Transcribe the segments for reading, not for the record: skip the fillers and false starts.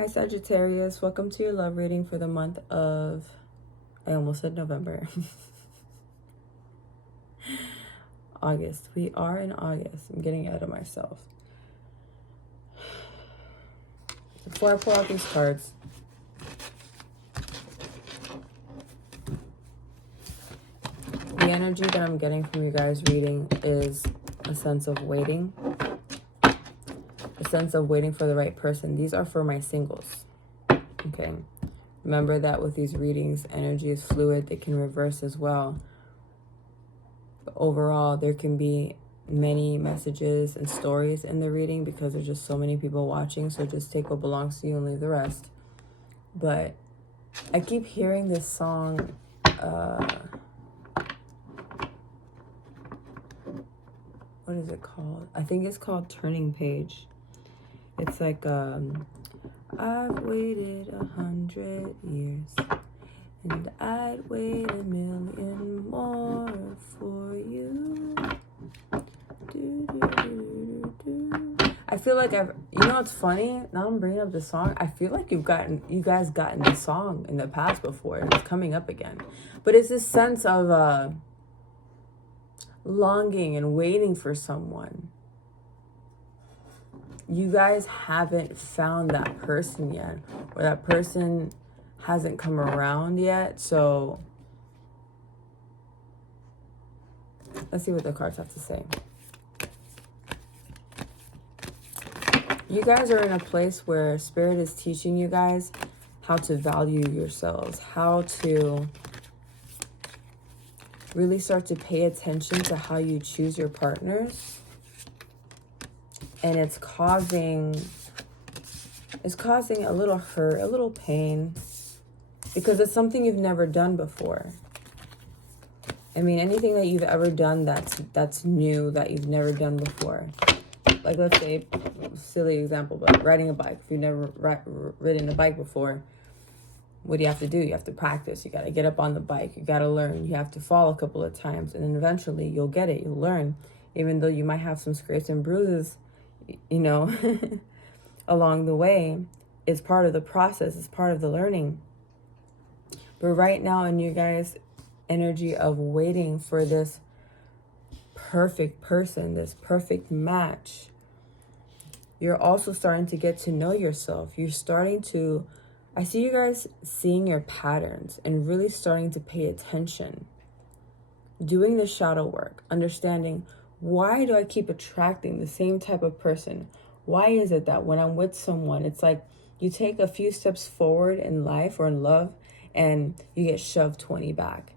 Hi Sagittarius, welcome to your love reading for the month of, I almost said November. August. We are in August. I'm getting ahead of myself. Before I pull out these cards, the energy that I'm getting from you guys reading is a sense of waiting. A sense of waiting for the right person. These are for my singles. Okay. Remember that with these readings, energy is fluid. They can reverse as well. But overall, there can be many messages and stories in the reading because there's just so many people watching. So just take what belongs to you and leave the rest. But I keep hearing this song. What is it called? I think it's called Turning Page. It's like, I've waited 100 years, and I'd wait 1,000,000 more for you. I feel like you know what's funny? Now I'm bringing up the song. I feel like you guys gotten this song in the past before, and it's coming up again. But it's this sense of longing and waiting for someone. You guys haven't found that person yet, or that person hasn't come around yet. So let's see what the cards have to say. You guys are in a place where Spirit is teaching you guys how to value yourselves, how to really start to pay attention to how you choose your partners. And it's causing a little hurt, a little pain, because it's something you've never done before. I mean, anything that you've ever done that's new, that you've never done before. Like, let's say, silly example, but riding a bike. If you've never ridden a bike before, what do you have to do? You have to practice. You got to get up on the bike. You got to learn. You have to fall a couple of times, and then eventually you'll get it. You'll learn, even though you might have some scrapes and bruises, you know, along the way. It's part of the process. It's part of the learning. But right now, in you guys' energy of waiting for this perfect person, this perfect match, you're also starting to get to know yourself. You're starting to, I see you guys seeing your patterns and really starting to pay attention. Doing the shadow work, understanding, why do I keep attracting the same type of person? Why is it that when I'm with someone, it's like you take a few steps forward in life or in love and you get shoved 20 back?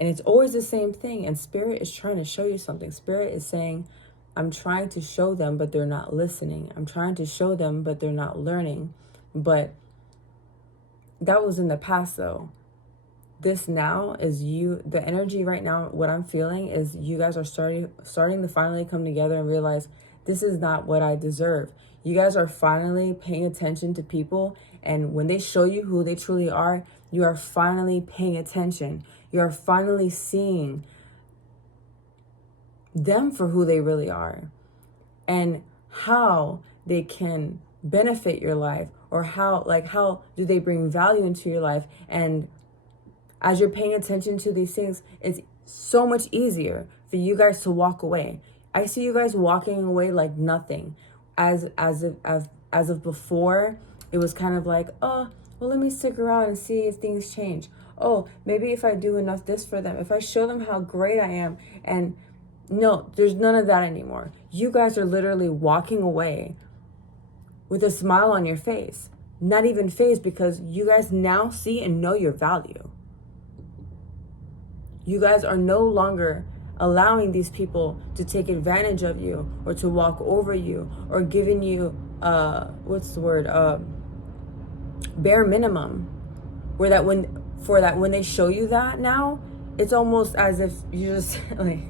And it's always the same thing. And Spirit is trying to show you something. Spirit is saying, I'm trying to show them, but they're not listening. I'm trying to show them, but they're not learning. But that was in the past, though. This now is you. The energy right now, what I'm feeling is you guys are starting to finally come together and realize this is not what I deserve. You guys are finally paying attention to people, and when they show you who they truly are, you are finally paying attention. You are finally seeing them for who they really are and how they can benefit your life, or how do they bring value into your life. And as you're paying attention to these things, it's so much easier for you guys to walk away. I see you guys walking away like nothing. As of before, it was kind of like, oh, well, let me stick around and see if things change. Oh, maybe if I do enough this for them, if I show them how great I am. And no, there's none of that anymore. You guys are literally walking away with a smile on your face. Not even phased, because you guys now see and know your value. You guys are no longer allowing these people to take advantage of you, or to walk over you, or giving you, bare minimum. When they show you that now, it's almost as if you just like,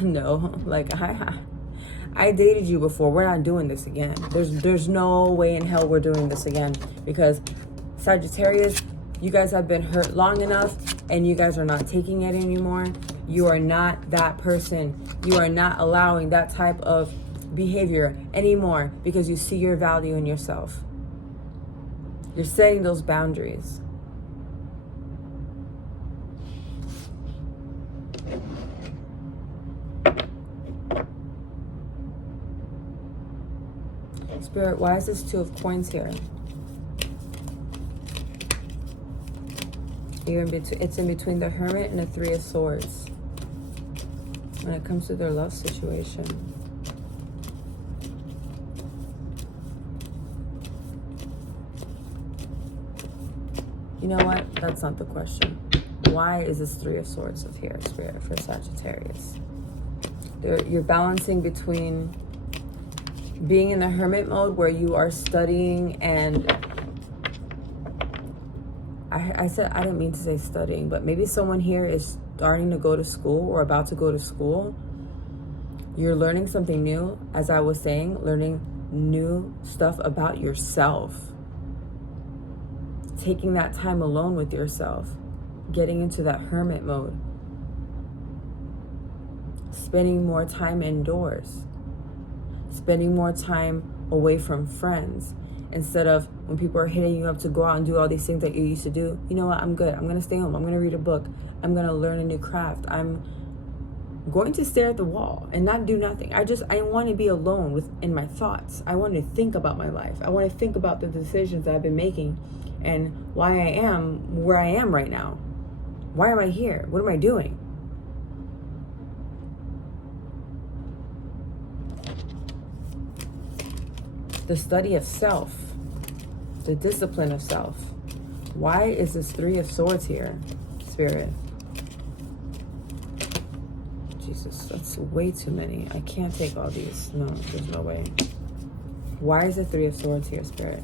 no, like I dated you before. We're not doing this again. There's no way in hell we're doing this again, because Sagittarius, you guys have been hurt long enough, and you guys are not taking it anymore. You are not that person. You are not allowing that type of behavior anymore, because you see your value in yourself. You're setting those boundaries. Spirit, why is this Two of Coins here? It's in between the Hermit and the Three of Swords when it comes to their love situation. You know what? That's not the question. Why is this Three of Swords of here, Spirit, for Sagittarius? You're balancing between being in the hermit mode where you are studying and I said, I didn't mean to say studying, but maybe someone here is starting to go to school or about to go to school. You're learning something new, as I was saying, learning new stuff about yourself. Taking that time alone with yourself, getting into that hermit mode, spending more time indoors, spending more time away from friends, instead of when people are hitting you up to go out and do all these things that you used to do. You know what? I'm good. I'm going to stay home. I'm going to read a book. I'm going to learn a new craft. I'm going to stare at the wall and not do nothing. I want to be alone in my thoughts. I want to think about my life. I want to think about the decisions that I've been making and why I am where I am right now. Why am I here? What am I doing? The study of self, the discipline of self. Why is this Three of Swords here, Spirit? Jesus, that's way too many. I can't take all these. No, there's no way. Why is the Three of Swords here, Spirit?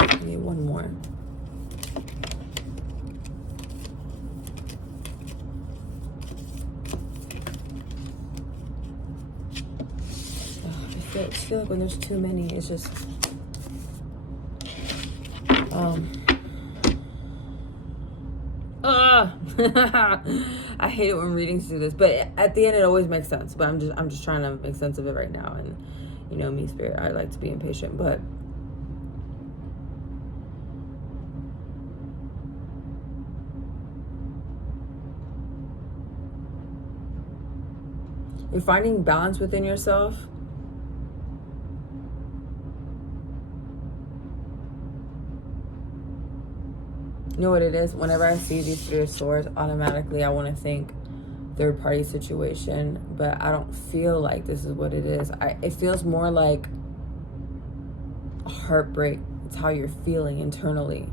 I need one more. I feel like when there's too many, it's just I hate it when readings do this, but at the end it always makes sense. But I'm just trying to make sense of it right now. And you know me, Spirit, I like to be impatient, but you're finding balance within yourself. You know what it is? Whenever I see these Three of Swords, automatically I want to think third party situation, but I don't feel like this is what it is. It feels more like a heartbreak. It's how you're feeling internally.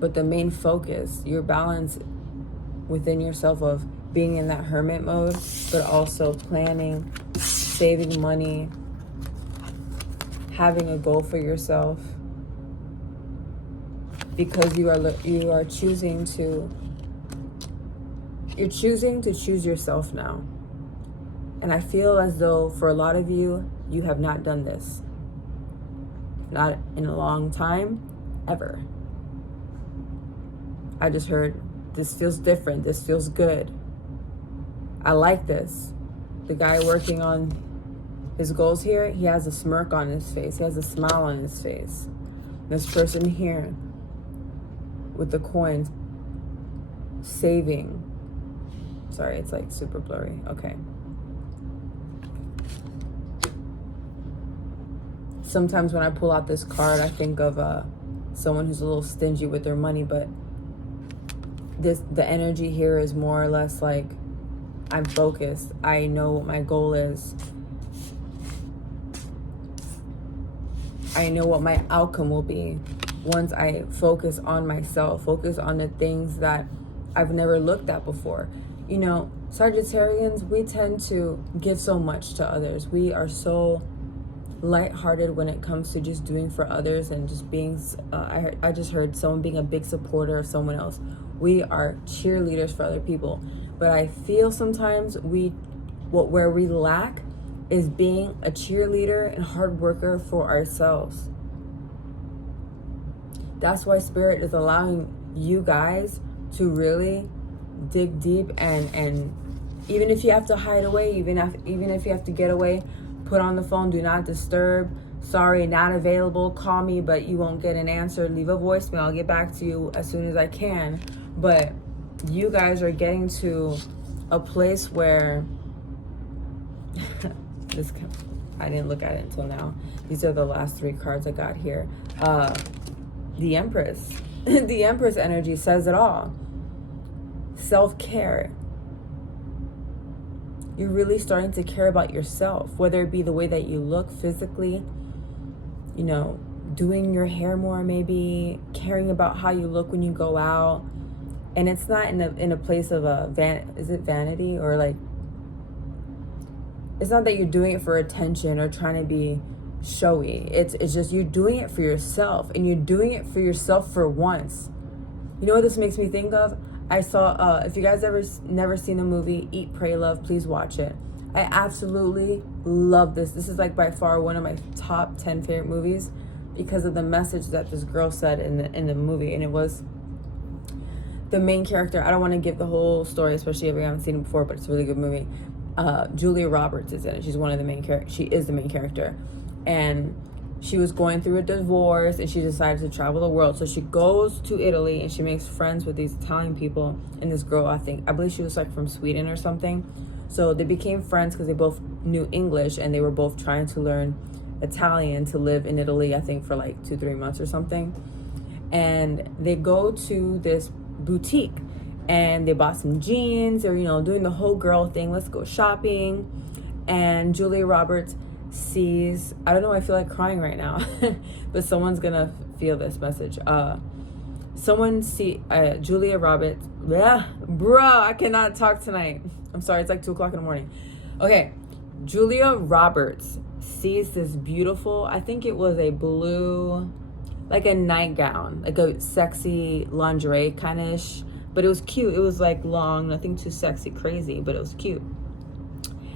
But the main focus, your balance within yourself of being in that hermit mode, but also planning, saving money, having a goal for yourself. Because you are choosing to choose yourself now. And I feel as though for a lot of you, you have not done this. Not in a long time, ever. I just heard, this feels different, this feels good. I like this. The guy working on his goals here, he has a smirk on his face. He has a smile on his face. This person here, with the coins, saving. Sorry, it's like super blurry. Okay. Sometimes when I pull out this card, I think of someone who's a little stingy with their money, but the energy here is more or less like, I'm focused. I know what my goal is. I know what my outcome will be once I focus on myself, focus on the things that I've never looked at before. You know, Sagittarians, we tend to give so much to others. We are so lighthearted when it comes to just doing for others and just being, I just heard someone being a big supporter of someone else. We are cheerleaders for other people. But I feel sometimes where we lack is being a cheerleader and hard worker for ourselves. That's why Spirit is allowing you guys to really dig deep, and even if you have to hide away, even if you have to get away, put on the phone, do not disturb, sorry, not available, call me, but you won't get an answer, leave a voicemail, I'll get back to you as soon as I can. But you guys are getting to a place where this, I didn't look at it until now. These are the last 3 cards I got here. The Empress. The Empress energy says it all. Self-care. You're really starting to care about yourself, whether it be the way that you look physically, you know, doing your hair more, maybe caring about how you look when you go out. And it's not in a place of is it vanity, or like, it's not that you're doing it for attention or trying to be showy. It's just you're doing it for yourself, and you're doing it for yourself for once. You know what this makes me think of? I saw, if you guys never seen the movie Eat, Pray, Love, please watch it. I absolutely love this. This is like by far one of my top 10 favorite movies because of the message that this girl said in the movie. And it was the main character. I don't want to give the whole story, especially if you haven't seen it before, but it's a really good movie. Julia Roberts is in it. She's one of the main characters. She is the main character. And she was going through a divorce, and she decided to travel the world. So she goes to Italy, and she makes friends with these Italian people. And this girl, I believe she was like from Sweden or something. So they became friends because they both knew English, and they were both trying to learn Italian to live in Italy, I think for like 2-3 months or something. And they go to this boutique, and they bought some jeans, or, you know, doing the whole girl thing. Let's go shopping. And Julia Roberts sees, I don't know, I feel like crying right now, but someone's gonna feel this message. Julia Roberts, I cannot talk tonight. I'm sorry, it's like 2 o'clock in the morning. Okay, Julia Roberts sees this beautiful, I think it was a blue, like a nightgown, like a sexy lingerie kind of ish, but it was cute. It was like long, nothing too sexy, crazy, but it was cute.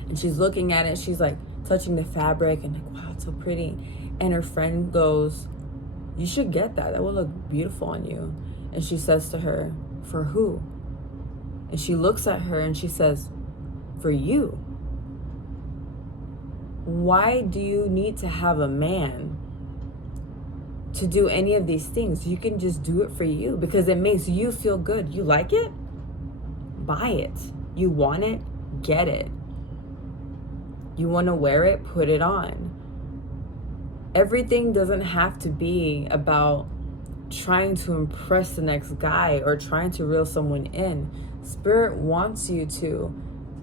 And she's looking at it, she's like touching the fabric and like, wow, it's so pretty. And her friend goes, you should get that. That will look beautiful on you. And she says to her, for who? And she looks at her and she says, for you. Why do you need to have a man to do any of these things? You can just do it for you because it makes you feel good. You like it? Buy it. You want it? Get it. You want to wear it? Put it on. Everything doesn't have to be about trying to impress the next guy or trying to reel someone in. Spirit wants you to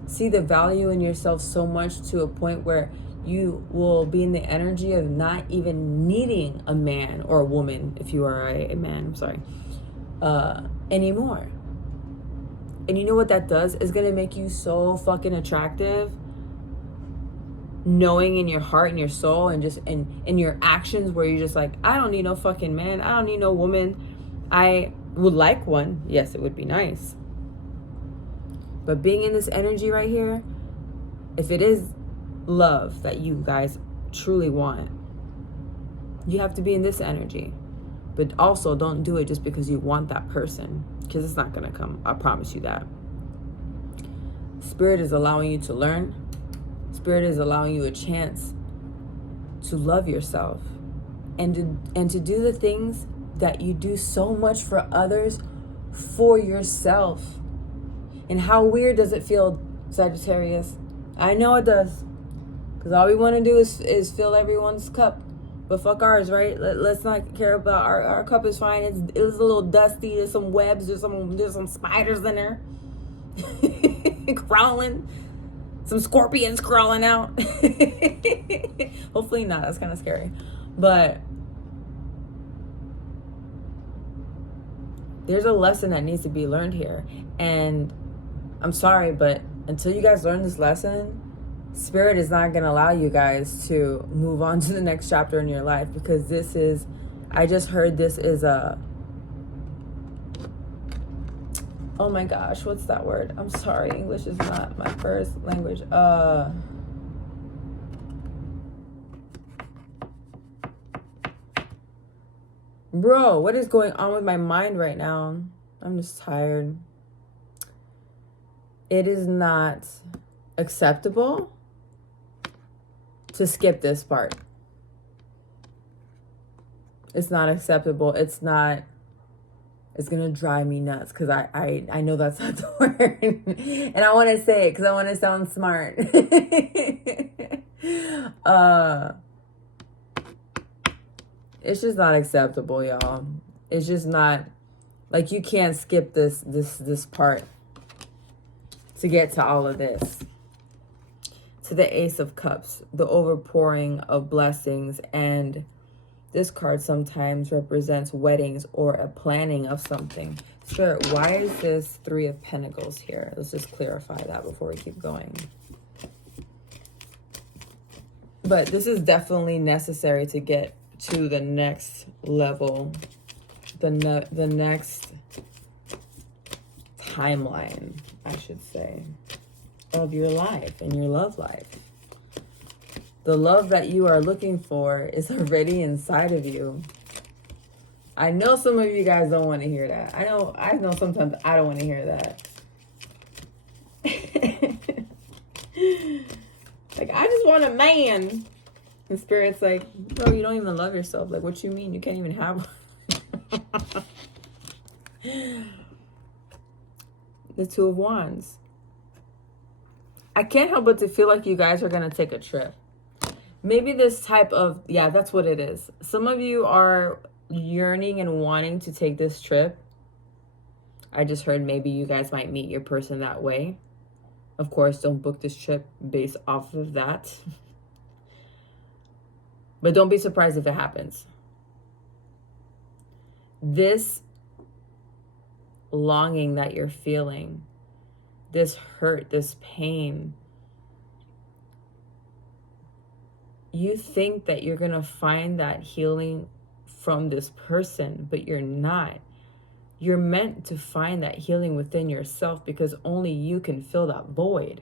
see the value in yourself so much to a point where you will be in the energy of not even needing a man or a woman, if you are a man, anymore. And you know what that does? It's going to make you so fucking attractive, knowing in your heart and your soul and just in your actions where you're just like, I don't need no fucking man. I don't need no woman. I would like one. Yes, it would be nice. But being in this energy right here, if it is love that you guys truly want, you have to be in this energy. But also don't do it just because you want that person, because it's not going to come. I promise you that. Spirit is allowing you to learn. Spirit is allowing you a chance to love yourself and to do the things that you do so much for others for yourself. And how weird does it feel, Sagittarius? I know it does. Because all we want to do is fill everyone's cup. But fuck ours, right? Let's not care about our cup is fine. It's a little dusty. There's some webs. There's some spiders in there. Crawling. Some scorpions crawling out. Hopefully not. That's kind of scary. But there's a lesson that needs to be learned here. And I'm sorry, but until you guys learn this lesson, Spirit is not going to allow you guys to move on to the next chapter in your life, because this is, I just heard this is a, oh my gosh, what's that word? I'm sorry, English is not my first language. Bro, what is going on with my mind right now? I'm just tired. It is not acceptable to skip this part. It's not acceptable. It's not. It's going to drive me nuts because I know that's not the word. And I want to say it because I want to sound smart. It's just not acceptable, y'all. It's just not, like, you can't skip this part to get to all of this. To the Ace of Cups, the overpouring of blessings, and this card sometimes represents weddings or a planning of something. Spirit, why is this Three of Pentacles here? Let's just clarify that before we keep going. But this is definitely necessary to get to the next level, the next timeline, I should say, of your life and your love life. The love that you are looking for is already inside of you. I know some of you guys don't want to hear that. I know sometimes I don't want to hear that. Like, I just want a man. And Spirit's like, bro, you don't even love yourself. Like, what you mean? You can't even have one. The Two of Wands. I can't help but to feel like you guys are going to take a trip. Maybe this type of, yeah, that's what it is. Some of you are yearning and wanting to take this trip. I just heard maybe you guys might meet your person that way. Of course, don't book this trip based off of that. But don't be surprised if it happens. This longing that you're feeling, this hurt, this pain, you think that you're going to find that healing from this person, but you're not. You're meant to find that healing within yourself because only you can fill that void.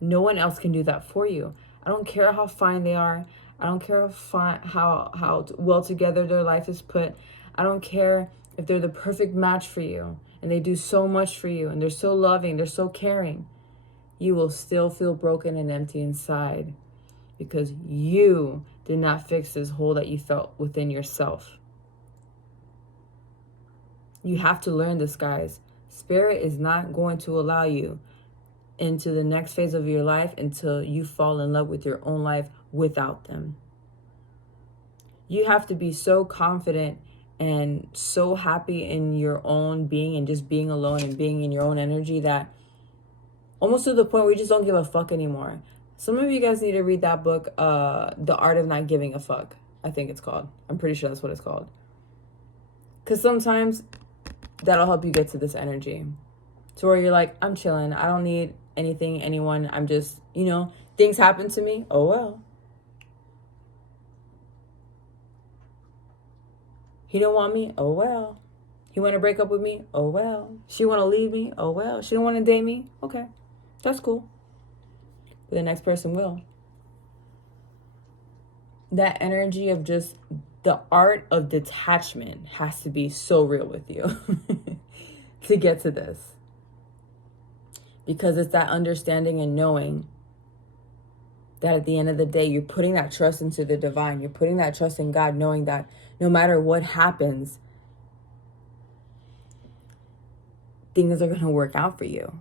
No one else can do that for you. I don't care how fine they are. I don't care how well together their life is put. I don't care if they're the perfect match for you and they do so much for you and they're so loving, they're so caring. You will still feel broken and empty inside because you did not fix this hole that you felt within yourself. You have to learn this, guys. Spirit is not going to allow you into the next phase of your life until you fall in love with your own life without them. You have to be so confident and so happy in your own being and just being alone and being in your own energy that almost to the point where you just don't give a fuck anymore. Some of you guys need to read that book, The Art of Not Giving a Fuck, I think it's called. I'm pretty sure that's what it's called. Because sometimes that'll help you get to this energy. To where you're like, I'm chilling. I don't need anything, anyone. I'm just, things happen to me. Oh, well. He don't want me. Oh, well. He want to break up with me. Oh, well. She want to leave me. Oh, well. She don't want to date me. Okay. That's cool. But the next person will. That energy of just the art of detachment has to be so real with you to get to this. Because it's that understanding and knowing that at the end of the day, you're putting that trust into the divine. You're putting that trust in God, knowing that no matter what happens, things are going to work out for you.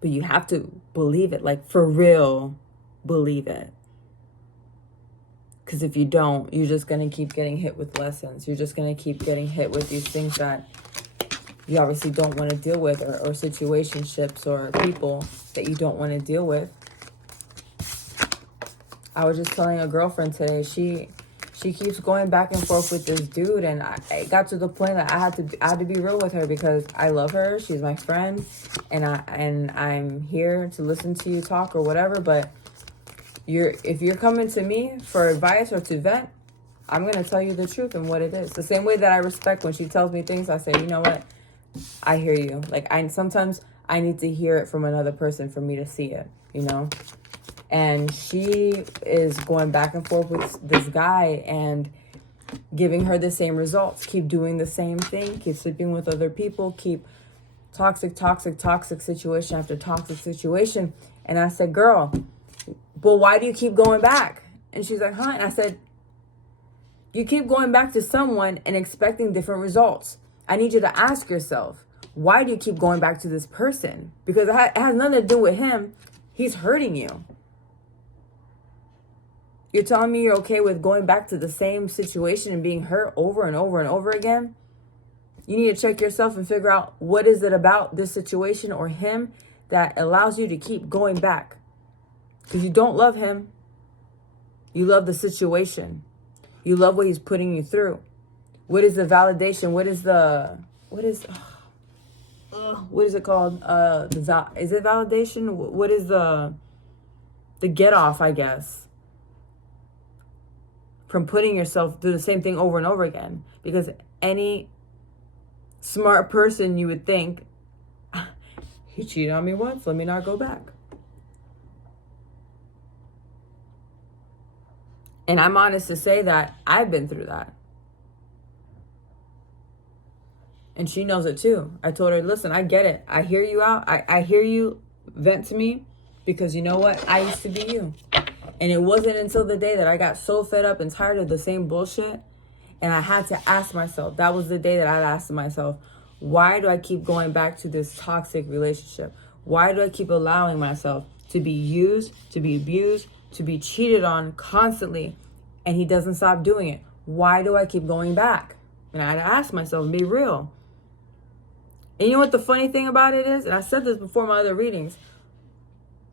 But you have to believe it, like for real, believe it. Because if you don't, you're just going to keep getting hit with lessons. You're just going to keep getting hit with these things that you obviously don't want to deal with, or situationships or people that you don't want to deal with. I was just telling a girlfriend today, she keeps going back and forth with this dude, and I got to the point that I had to be real with her because I love her. She's my friend, and I'm here to listen to you talk or whatever. But if you're coming to me for advice or to vent, I'm gonna tell you the truth and what it is. The same way that I respect when she tells me things, I say, you know what, I hear you. Like sometimes I need to hear it from another person for me to see it, And she is going back and forth with this guy, and giving her the same results. Keep doing the same thing. Keep sleeping with other people. Keep toxic situation after toxic situation. And I said, girl, but why do you keep going back? And she's like, huh? And I said, you keep going back to someone and expecting different results. I need you to ask yourself, why do you keep going back to this person? Because it has nothing to do with him. He's hurting you. You're telling me you're okay with going back to the same situation and being hurt over and over and over again? You need to check yourself and figure out, what is it about this situation or him that allows you to keep going back? Because you don't love him. You love the situation. You love what he's putting you through. What is the validation? What is it called? Is it validation? What is the get off, I guess, from putting yourself through the same thing over and over again? Because any smart person, you would think, he cheated on me once, let me not go back. And I'm honest to say that I've been through that. And she knows it too. I told her, listen, I get it. I hear you out. I hear you vent to me, because you know what? I used to be you. And it wasn't until the day that I got so fed up and tired of the same bullshit, and I had to ask myself, that was the day that I asked myself, why do I keep going back to this toxic relationship? Why do I keep allowing myself to be used, to be abused, to be cheated on constantly, and he doesn't stop doing it? Why do I keep going back? And I had to ask myself and be real. And you know what the funny thing about it is? And I said this before my other readings.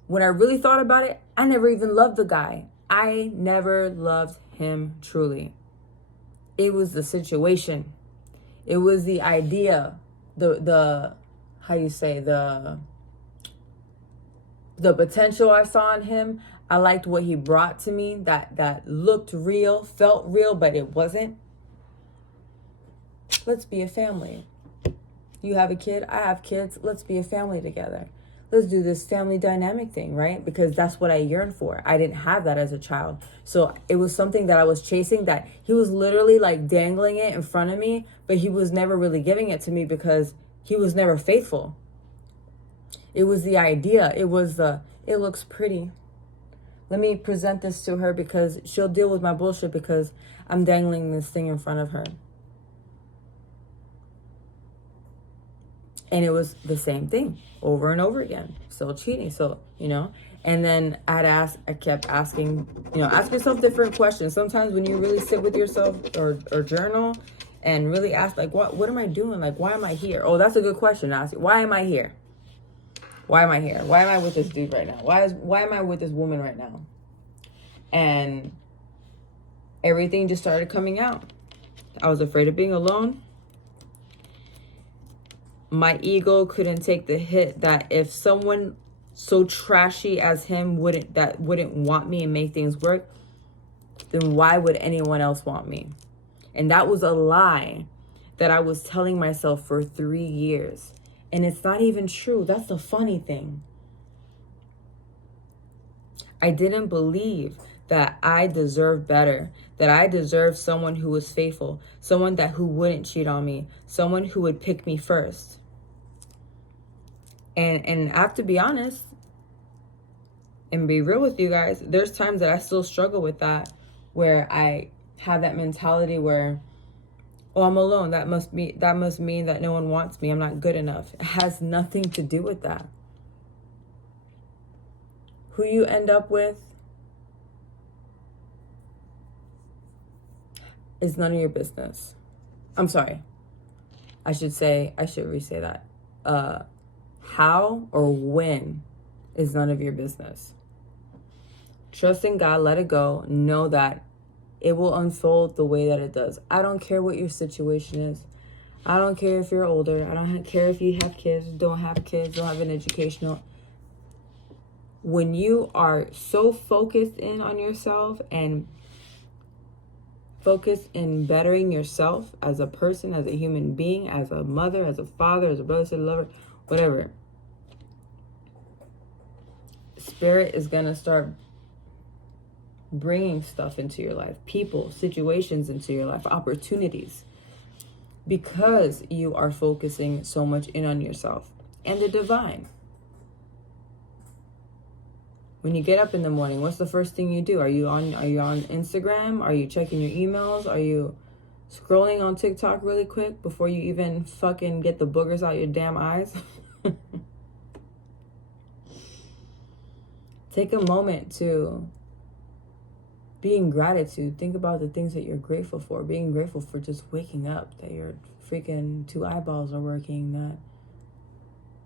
When I really thought about it, I never even loved the guy. I never loved him truly. It was the situation. It was the idea. The how you say, the potential I saw in him. I liked what he brought to me that looked real, felt real, but it wasn't. Let's be a family. You have a kid, I have kids. Let's be a family together. Let's do this family dynamic thing, right? Because that's what I yearned for. I didn't have that as a child. So it was something that I was chasing, that he was literally like dangling it in front of me, but he was never really giving it to me because he was never faithful. It was the idea. It was it looks pretty. Let me present this to her because she'll deal with my bullshit because I'm dangling this thing in front of her. And it was the same thing over and over again. Still cheating. So, and then I kept asking, ask yourself different questions. Sometimes when you really sit with yourself or journal and really ask, like, what am I doing? Like, why am I here? Oh, that's a good question to ask. Why am I here? Why am I here? Why am I with this dude right now? Why am I with this woman right now? And everything just started coming out. I was afraid of being alone. My ego couldn't take the hit that if someone so trashy as him wouldn't want me and make things work, then why would anyone else want me? And that was a lie that I was telling myself for 3 years. And it's not even true. That's the funny thing. I didn't believe that I deserved better, that I deserved someone who was faithful, someone who wouldn't cheat on me, someone who would pick me first. And I have to be honest and be real with you guys. There's times that I still struggle with that, where I have that mentality where, oh, I'm alone. That must mean that no one wants me. I'm not good enough. It has nothing to do with that. Who you end up with is none of your business. I'm sorry. I should re-say that. How or when is none of your business. Trust in God, let it go. Know that it will unfold the way that it does. I don't care what your situation is. I don't care if you're older. I don't care if you have kids, don't have kids, don't have an educational. When you are so focused in on yourself and focused in bettering yourself as a person, as a human being, as a mother, as a father, as a brother, sister, lover, whatever, Spirit is going to start bringing stuff into your life, people, situations into your life, opportunities, because you are focusing so much in on yourself and the divine. When you get up in the morning, what's the first thing you do? Are you on Instagram? Are you checking your emails? Are you scrolling on TikTok really quick before you even fucking get the boogers out your damn eyes? Take a moment to be in gratitude. Think about the things that you're grateful for. Being grateful for just waking up, that your freaking 2 eyeballs are working, that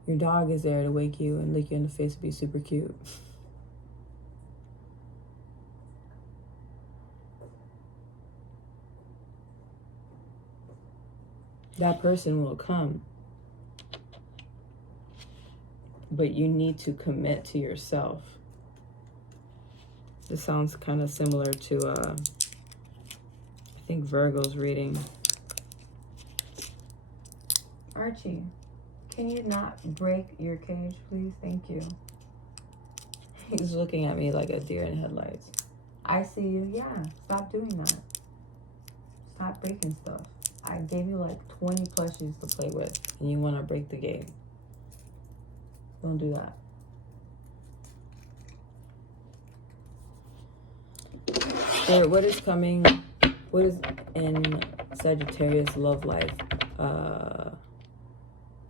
your dog is there to wake you and lick you in the face and be super cute. That person will come. But you need to commit to yourself. This sounds kind of similar to, I think Virgo's reading. Archie, can you not break your cage, please? Thank you. He's looking at me like a deer in headlights. I see you. Yeah, stop doing that. Stop breaking stuff. I gave you like 20 plushies to play with, and you want to break the game. Don't do that. Spirit, what is coming? What is in Sagittarius love life?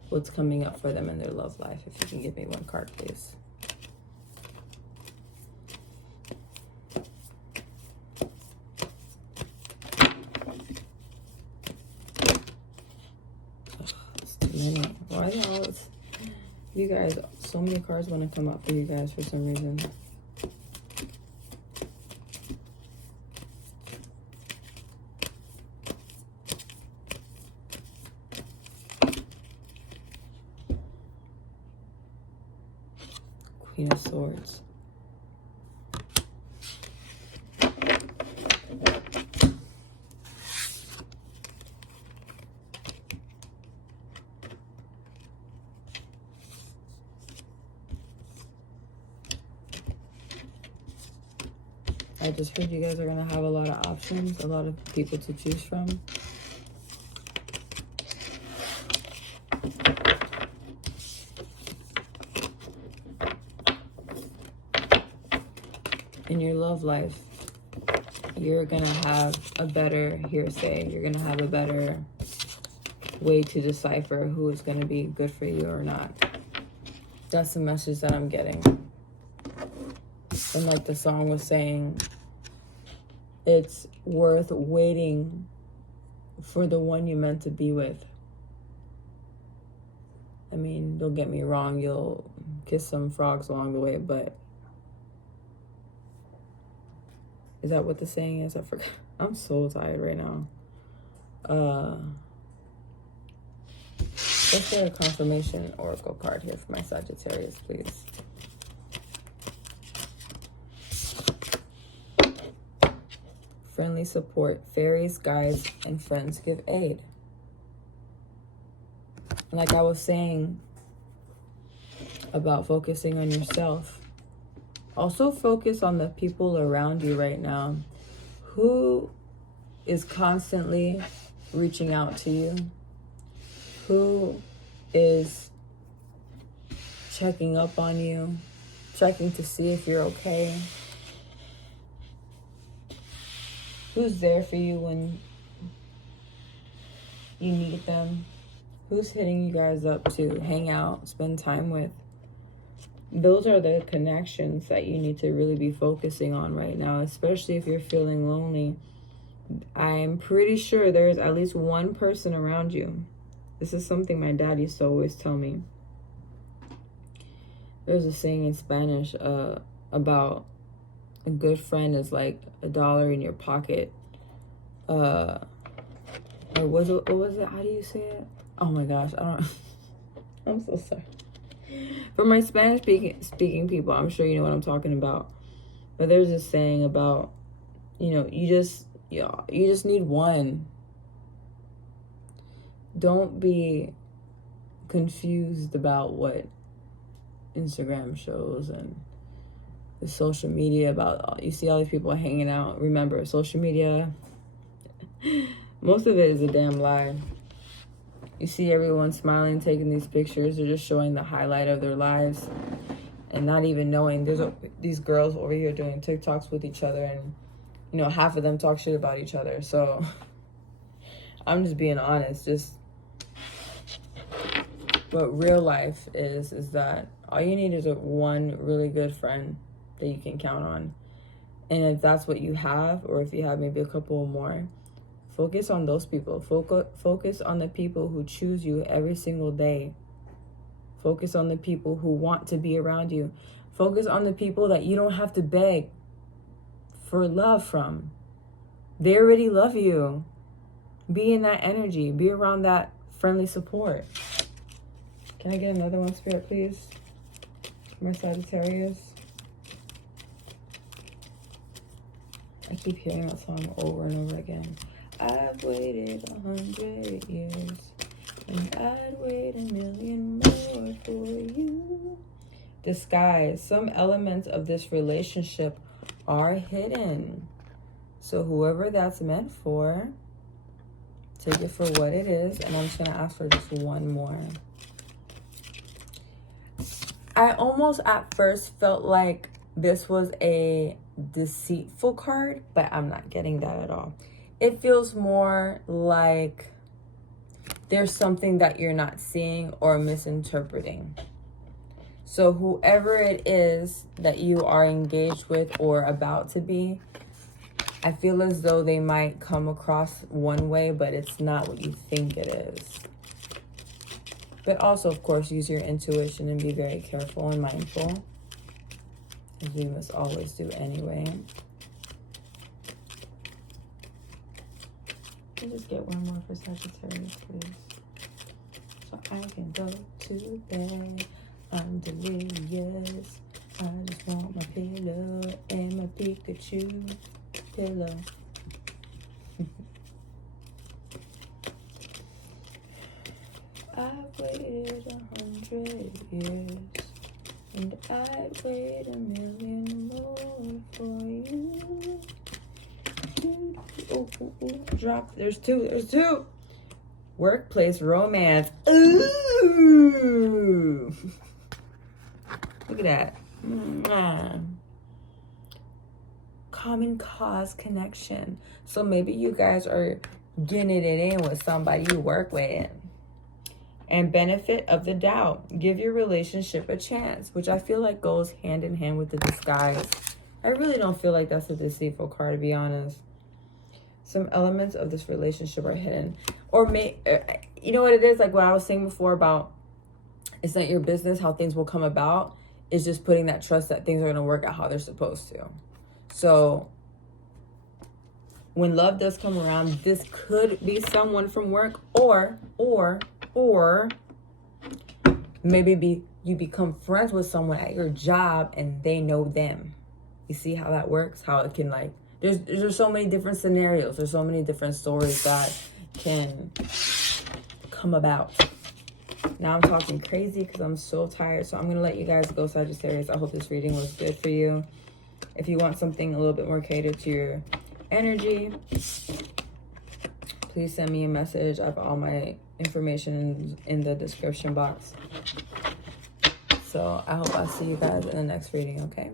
What's coming up for them in their love life? If you can give me one card, please. It's too many. Why the hell is you guys? So many cards want to come up for you guys for some reason. Queen of Swords. I just heard you guys are going to have a lot of options, a lot of people to choose from. In your love life, you're going to have a better hearsay. You're going to have a better way to decipher who is going to be good for you or not. That's the message that I'm getting. And like the song was saying, it's worth waiting for the one you're meant to be with. I mean, don't get me wrong, you'll kiss some frogs along the way, but is that what the saying is? I forgot. I'm so tired right now. Let's get a confirmation oracle card here for my Sagittarius, please. Friendly support. Fairies, guides, and friends give aid. Like I was saying about focusing on yourself, also focus on the people around you right now. Who is constantly reaching out to you? Who is checking up on you? Checking to see if you're okay? Who's there for you when you need them? Who's hitting you guys up to hang out, spend time with? Those are the connections that you need to really be focusing on right now, especially if you're feeling lonely. I'm pretty sure there's at least one person around you. This is something my dad used to always tell me. There's a saying in Spanish about a good friend is like $1 in your pocket. Or what was it? How do you say it? Oh my gosh, I don't I'm so sorry. For my Spanish speaking people, I'm sure you know what I'm talking about. But there's this saying about, you just need one. Don't be confused about what Instagram shows and the social media about, you see all these people hanging out. Remember, social media, most of it is a damn lie. You see everyone smiling, taking these pictures. They're just showing the highlight of their lives and not even knowing. There's these girls over here doing TikToks with each other, and, you know, half of them talk shit about each other. So I'm just being honest. Just what real life is that all you need is one really good friend that you can count on. And if that's what you have, or if you have maybe a couple more, focus on those people. Focus on the people who choose you every single day. Focus on the people who want to be around you. Focus on the people that you don't have to beg for love from. They already love you. Be in that energy. Be around that friendly support. Can I get another one, Spirit, please? For my Sagittarius. I keep hearing that song over and over again. I've waited 100 years, and I'd wait 1,000,000 more for you. Disguise. Some elements of this relationship are hidden. So whoever that's meant for, take it for what it is. And I'm just going to ask for just one more. I almost at first felt like this was a deceitful card, but I'm not getting that at all. It feels more like there's something that you're not seeing or misinterpreting. So whoever it is that you are engaged with or about to be, I feel as though they might come across one way, but it's not what you think it is. But also, of course, use your intuition and be very careful and mindful, as we must always do anyway. Can I just get one more for Sagittarius, please? So I can go to bed. I'm delirious. I just want my pillow and my Pikachu pillow. I've waited 100 years, and I'd wait 1,000,000 more for you. Drop. There's two. Workplace romance. Ooh. Look at that. Common cause connection. So maybe you guys are getting it in with somebody you work with. And benefit of the doubt. Give your relationship a chance, which I feel like goes hand in hand with the disguise. I really don't feel like that's a deceitful card, to be honest. Some elements of this relationship are hidden. Or you know what it is? Like what I was saying before about it's not your business how things will come about. It's just putting that trust that things are going to work out how they're supposed to. So when love does come around, this could be someone from work or maybe you become friends with someone at your job and they know them. You see how that works? How it can like, there's so many different scenarios. There's so many different stories that can come about. Now I'm talking crazy because I'm so tired. So I'm going to let you guys go, Sagittarius. I hope this reading was good for you. If you want something a little bit more catered to your energy, please send me a message. I have all my information in the description box. So I hope I'll see you guys in the next reading, okay?